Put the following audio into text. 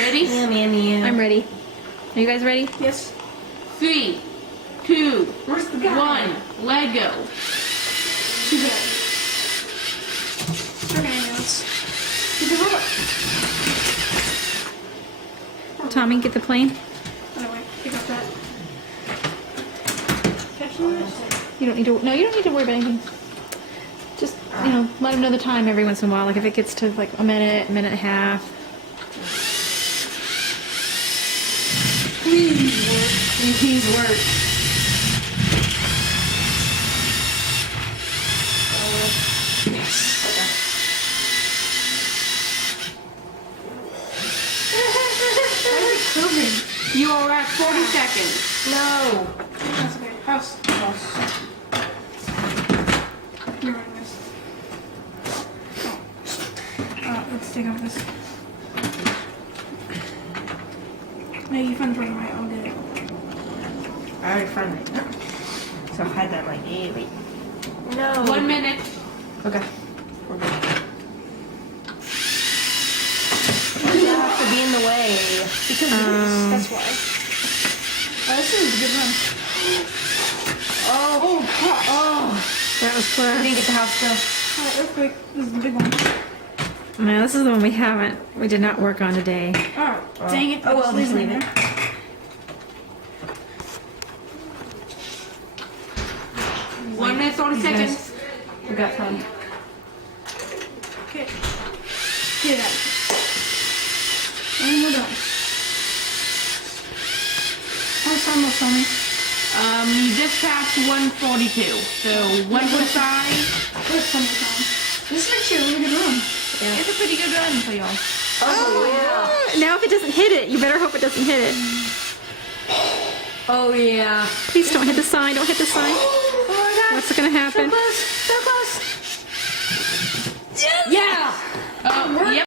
Ready? Yeah. I'm ready. Are you guys ready? Yes. 3, 2, Where's the guy? 1, let go. Too bad. Okay, now let's get the rope. Tommy, get the plane. Anyway, pick up that. Catching this? You don't need to. No, you don't need to worry about anything. Just let him know the time every once in a while. Like if it gets to like a minute and a half. Please work. Please work. You are at 40 seconds. No. That's okay. House. You're running this. Let's take off this. No, you find the right. I'll get it. I already found it. So I had that like, hey, wait. No. 1 minute. Okay. We're good. You have to be in the way. Because it is. That's why. This is a good run. Oh, That was I close. didn't get the house still. Earthquake. This is the big one. No, this is the one we haven't. We did not work on today. Oh, dang it. Oh, well, Just just leave it. there. One minute, 30 seconds. We got time. Okay. Get out. And we're done. How's time left on me? You just passed 142. So 145. Where's some time? This is actually a really good run. It's a pretty good run for y'all. Oh, yeah. Now if it doesn't hit it, you better hope it doesn't hit it. Oh, yeah. Please don't hit the sign. Don't hit the sign. Oh my god. What's going to happen? So close. Yeah! Yep.